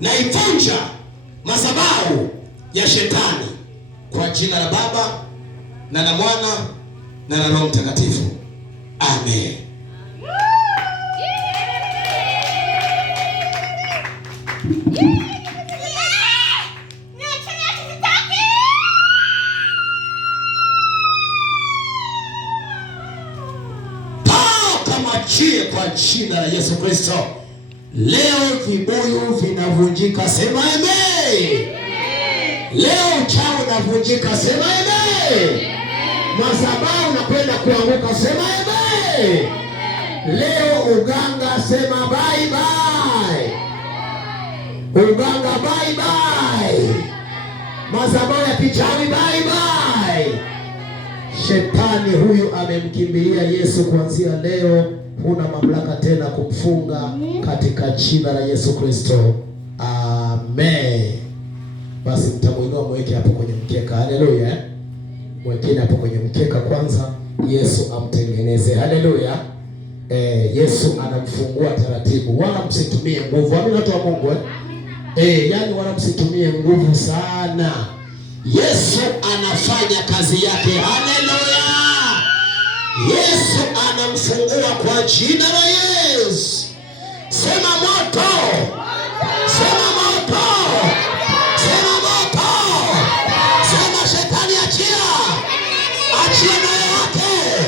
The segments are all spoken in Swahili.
naivunja madhabahu ya shetani kwa jina la Baba na la Mwana na la Roho Mtakatifu. Amen. Kamachie kwa jina la Yesu Kristo. Leo vibuyu vinavunjika, sema amen. Leo uchawi unavunjika, sema amen. Madhabahu unakwenda kuanguka, sema amen. Leo uganga, sema bye bye. Uganga bye bye. Madhabahu ya kichawi bye bye. Shetani huyu amemkimbilia Yesu. Kuanzia leo huna mamlaka tena kumfunga katika jina la Yesu Kristo. Amen. Basi mtamuinua mweke hapo kwenye mkeka. Haleluya. Mwekeni hapo kwenye mkeka kwanza, Yesu amtengeneze. Haleluya. Yesu anamfungua taratibu. Wala msitumie nguvu. Amina watu wa Mungu yani wala msitumie nguvu sana. Yesu anafanya kazi yake. Haleluya. Yesu anamfungua kwa jina la Yesu. Sema moto. Sema moto. Sema moto. Sema shetani achia. Achia moyo wake.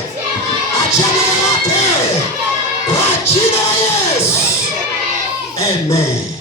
Achia moyo wake. Kwa jina la Yesu. Amen.